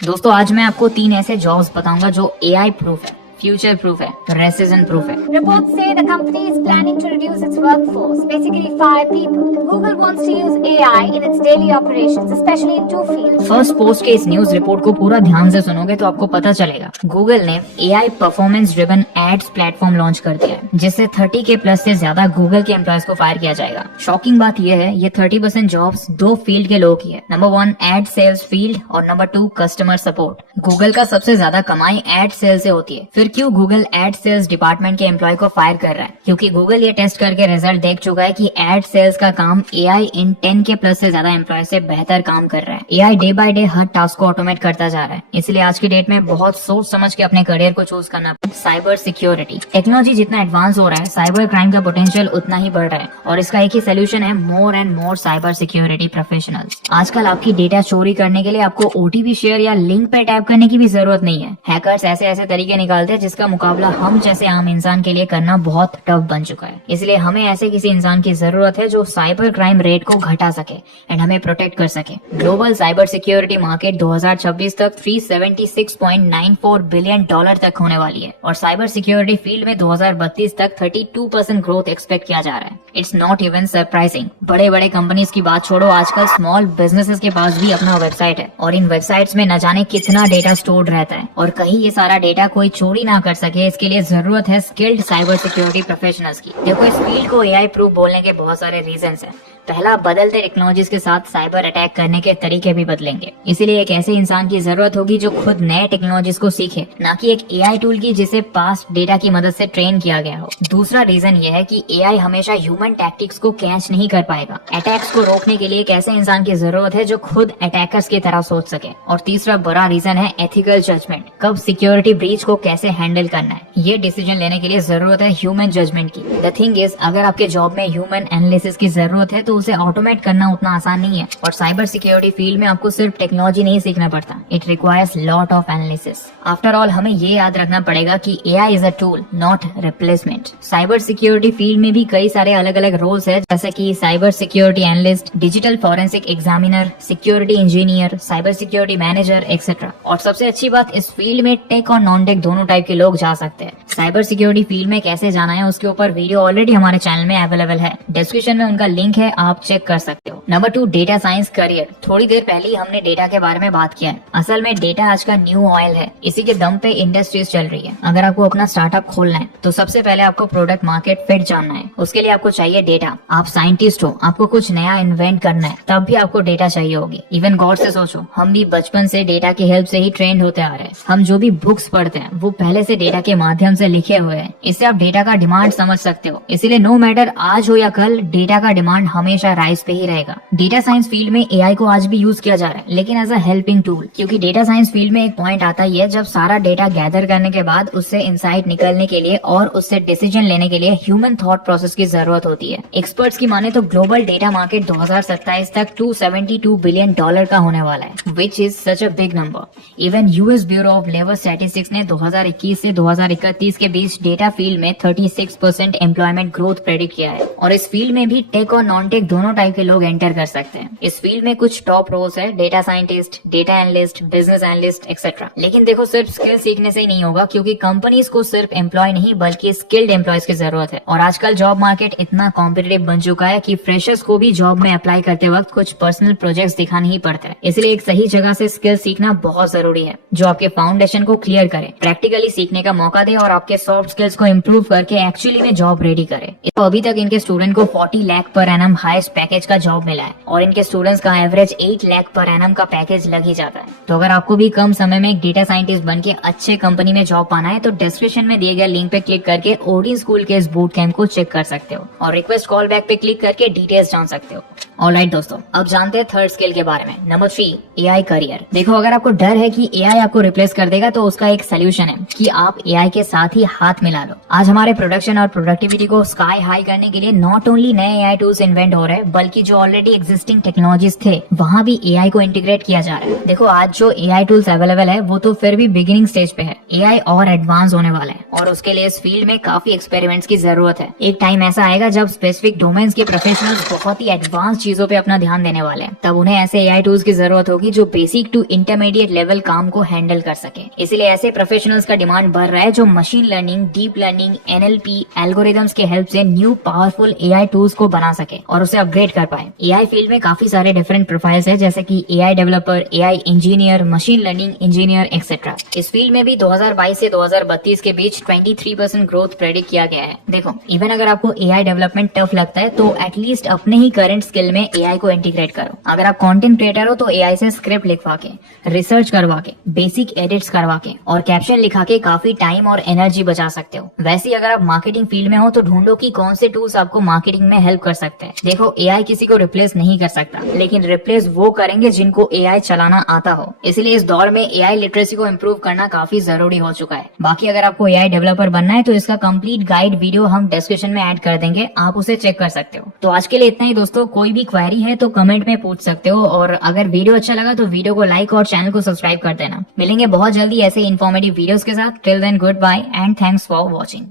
दोस्तों आज मैं आपको 3 ऐसे जॉब्स बताऊंगा जो एआई प्रूफ है, फ्यूचर प्रूफ है, रेसिजन प्रूफ है। Reports say the company is planning to reduce its workforce, basically fire people. Google wants to use AI in its daily operations, especially in two fields. First post के इस news report को पूरा ध्यान से सुनोगे तो आपको पता चलेगा गूगल ने AI performance driven ads platform launch कर दिया है, जिससे 30 के प्लस से ज्यादा गूगल के एम्प्लॉयज को फायर किया जाएगा। शॉकिंग बात यह है ये 30% जॉब्स दो फील्ड के लोग ही है। नंबर 1 एड सेल्स फील्ड और नंबर 2 कस्टमर सपोर्ट। गूगल का सबसे ज्यादा कमाई एड सेल्स से होती है। फिर क्यों गूगल एड सेल्स डिपार्टमेंट के एम्प्लॉय को फायर कर रहा है? क्योंकि गूगल ये टेस्ट करके रिजल्ट देख चुका है कि एड सेल्स का काम एआई इन 10 के प्लस से ज्यादा एम्प्लॉय से बेहतर काम कर रहा है। AI day by day her task को ऑटोमेट करता जा रहा है, इसलिए आज की डेट में बहुत सोच समझ के अपने करियर को चूज करना। Cyber security. टेक्नोलॉजी जितना एडवांस हो रहा है, साइबर क्राइम का पोटेंशियल उतना ही बढ़ रहा है और इसका एक ही सोल्यूशन है, more and more cyber security professionals. आजकल आपकी डेटा चोरी करने के लिए आपको ओटीपी शेयर या लिंक पे टैप करने की भी जरूरत नहीं है। हैकर्स ऐसे ऐसे तरीके निकालते हैं जिसका मुकाबला हम जैसे आम इंसान के लिए करना बहुत टफ बन चुका है। इसलिए हमें ऐसे किसी इंसान की जरूरत है जो साइबर क्राइम रेट को घटा सके एंड हमें प्रोटेक्ट कर सके। ग्लोबल साइबर सिक्योरिटी मार्केट 2026 तक $376.94 बिलियन तक होने वाली है और साइबर सिक्योरिटी फील्ड में 2032 तक 32% ग्रोथ एक्सपेक्ट किया जा रहा है। It's not even surprising. बड़े बड़े कंपनीज की बात छोड़ो, आजकल स्मॉल बिजनेसेस के पास भी अपना वेबसाइट है और इन वेबसाइट्स में न जाने कितना डेटा स्टोर्ड रहता है और कहीं ये सारा डेटा कोई चोरी ना कर सके, इसके लिए जरूरत है स्किल्ड साइबर सिक्योरिटी प्रोफेशनल्स की। देखो इस फील्ड को एआई प्रूफ बोलने के बहुत सारे रीजंस हैं। पहला, बदलते टेक्नोलॉजीज के साथ साइबर अटैक करने के तरीके भी बदलेंगे, इसीलिए एक ऐसे इंसान की जरूरत होगी जो खुद नए टेक्नोलॉजीज को सीखे, ना कि एक एआई टूल की जिसे पास्ट डेटा की मदद से ट्रेन किया गया हो। दूसरा रीजन ये है कि एआई हमेशा ह्यूमन टैक्टिक्स को कैच नहीं कर पाएगा। अटैक्स को रोकने के लिए एक ऐसे इंसान की जरूरत है जो खुद अटैकर्स की तरह सोच सके। और तीसरा बड़ा रीजन है एथिकल जजमेंट। कब सिक्योरिटी ब्रीच को कैसे हैंडल करना है, ये डिसीजन लेने के लिए जरूरत है ह्यूमन जजमेंट की। द थिंग इज, अगर आपके जॉब में ह्यूमन एनालिसिस की जरूरत है तो उसे ऑटोमेट करना उतना आसान नहीं है और साइबर सिक्योरिटी फील्ड में आपको सिर्फ टेक्नोलॉजी नहीं सीखना पड़ता, it requires lot of analysis. After all हमें ये याद रखना पड़ेगा कि AI is a tool, not replacement. Cyber security field में भी कई सारे अलग अलग रोल्स है, जैसे कि cyber security analyst, digital forensic examiner, security engineer, cyber security manager etcetera. और सबसे अच्छी बात, इस फील्ड में टेक और नॉन टेक दोनों टाइप के लोग जा सकते हैं। साइबर सिक्योरिटी फील्ड में कैसे जाना है उसके ऊपर वीडियो ऑलरेडी हमारे चैनल में अवेलेबल है, डिस्क्रिप्शन में उनका लिंक है, आप चेक कर सकते हो। Number 2, data science career. थोड़ी देर पहले ही हमने डेटा के बारे में बात किया है। असल में डेटा आज का न्यू ऑयल है, इसी के दम पे इंडस्ट्रीज चल रही है। अगर आपको अपना स्टार्टअप खोलना है तो सबसे पहले आपको प्रोडक्ट मार्केट फिट जानना है, उसके लिए आपको चाहिए डेटा। आप साइंटिस्ट हो, आपको कुछ नया इन्वेंट करना है, तब भी आपको डेटा चाहिए होगी। इवन गौर से सोचो, हम भी बचपन से डेटा की हेल्प से ही ट्रेंड होते आ रहे हैं। हम जो भी बुक्स पढ़ते हैं वो पहले से डेटा के माध्यम से लिखे हुए हैं। इससे आप डेटा का डिमांड समझ सकते हो। इसीलिए नो मैटर आज हो या कल, डेटा का डिमांड हमेशा राइज पे ही रहेगा। डेटा साइंस फील्ड में एआई को आज भी यूज किया जा रहा है, लेकिन एज अ हेल्पिंग टूल। क्योंकि डेटा साइंस फील्ड में एक पॉइंट आता ही है, जब सारा डेटा गैदर करने के बाद उससे इंसाइट निकलने के लिए और उससे डिसीजन लेने के लिए ह्यूमन थॉट प्रोसेस की जरूरत होती है। एक्सपर्ट्स की माने तो ग्लोबल डेटा मार्केट 2027 तक $272 बिलियन का होने वाला है, which is such a big number. Even US bureau of labour statistics ने 2021 से 2031 के बीच डेटा फील्ड में 36% एम्प्लॉयमेंट ग्रोथ प्रेडिक्ट किया है। और इस फील्ड में भी टेक और नॉन टेक दोनों टाइप के लोग एंटर कर सकते हैं। इस फील्ड में कुछ टॉप रोल्स है, data scientist, data analyst, business analyst etcetera. लेकिन देखो सिर्फ स्किल सीखने से ही नहीं होगा, क्योंकि कंपनीज को सिर्फ एम्प्लॉय नहीं बल्कि स्किल्ड एम्प्लॉयज की जरूरत है। और आजकल जॉब मार्केट इतना कॉम्पिटिटिव बन चुका है कि फ्रेशर्स को भी जॉब में अप्लाई करते वक्त कुछ पर्सनल प्रोजेक्ट्स दिखाने ही पड़ते हैं। इसलिए एक सही जगह से स्किल सीखना बहुत जरूरी है, जो आपके फाउंडेशन को क्लियर करे, प्रैक्टिकली सीखने का मौका दे और आपके सॉफ्ट स्किल्स को इम्प्रूव करके एक्चुअली में जॉब रेडी करे। तो अभी तक इनके स्टूडेंट को 40 lakh per annum highest package का जॉब मिला है और इनके स्टूडेंट्स का एवरेज 8 लाख पर एनम का पैकेज लग ही जाता है। तो अगर आपको भी कम समय में एक डेटा साइंटिस्ट बन के अच्छे कंपनी में जॉब पाना है तो डिस्क्रिप्शन में दिए गए लिंक पे क्लिक करके ओडिन स्कूल के इस बूट कैंप को चेक कर सकते हो और रिक्वेस्ट कॉल बैक पे क्लिक करके डिटेल्स जान सकते हो। ऑलराइट दोस्तों, अब जानते हैं थर्ड स्किल के बारे में। Number 3, AI career. देखो अगर आपको डर है कि एआई आपको रिप्लेस कर देगा तो उसका एक सोल्यूशन है कि आप एआई के साथ ही हाथ मिला लो। आज हमारे प्रोडक्शन और प्रोडक्टिविटी को स्काई हाई करने के लिए नॉट ओनली नए एआई टूल्स इन्वेंट हो रहा है, बल्कि जो ऑलरेडी एग्जिस्टिंग टेक्नोलॉजीज थे वहाँ भी एआई को इंटीग्रेट किया जा रहा है। देखो आज जो एआई टूल्स अवेलेबल है वो तो फिर भी बिगिनिंग स्टेज पे है, एआई और एडवांस होने वाला है और उसके लिए इस फील्ड में काफी एक्सपेरिमेंट्स की जरूरत है। एक टाइम ऐसा आएगा जब स्पेसिफिक डोमेन्स के प्रोफेशनल्स बहुत ही एडवांस चीजों पे अपना ध्यान देने वाले हैं, तब उन्हें ऐसे एआई टूल्स की जरूरत होगी जो बेसिक टू इंटरमीडिएट लेवल काम को हैंडल कर सके। इसलिए ऐसे प्रोफेशनल्स का डिमांड बढ़ रहा है जो machine learning, deep learning, NLP, algorithms के हेल्प से न्यू पावरफुल एआई टूल्स को बना सके और उसे अपग्रेड कर पाए। एआई फील्ड में काफी सारे डिफरेंट प्रोफाइल्स है, जैसे कि AI developer, AI engineer, machine learning engineer etcetera. इस फील्ड में भी 2022 से 2032 के बीच 23% ग्रोथ प्रेडिक्ट किया गया है। देखो इवन अगर आपको एआई डेवलपमेंट टफ लगता है तो एटलीस्ट अपने ही करंट स्किल में एआई को इंटीग्रेट करो। अगर आप कंटेंट क्रिएटर हो तो एआई से स्क्रिप्ट लिखवा के, रिसर्च करवा के, बेसिक एडिट्स करवा के और कैप्शन लिखा के काफी टाइम और एनर्जी बचा सकते हो। वैसे अगर आप मार्केटिंग फील्ड में हो तो ढूंढो कि कौन से टूल्स आपको मार्केटिंग में हेल्प कर सकते हैं। देखो एआई किसी को रिप्लेस नहीं कर सकता, लेकिन रिप्लेस वो करेंगे जिनको एआई चलाना आता हो। इसलिए इस दौर में एआई लिटरेसी को इम्प्रूव करना काफी जरूरी हो चुका है। बाकी अगर आपको एआई डेवलपर बनना है तो इसका कंप्लीट गाइड वीडियो हम डिस्क्रिप्शन में ऐड कर देंगे, आप उसे चेक कर सकते हो। तो आज के लिए इतना ही दोस्तों, कोई भी क्वेरी है तो कमेंट में पूछ सकते हो और अगर वीडियो अच्छा लगा तो वीडियो को लाइक और चैनल को सब्सक्राइब कर देना। मिलेंगे बहुत जल्दी ऐसे इन्फॉर्मेटिव वीडियोस के साथ। Till then good bye and thanks for watching.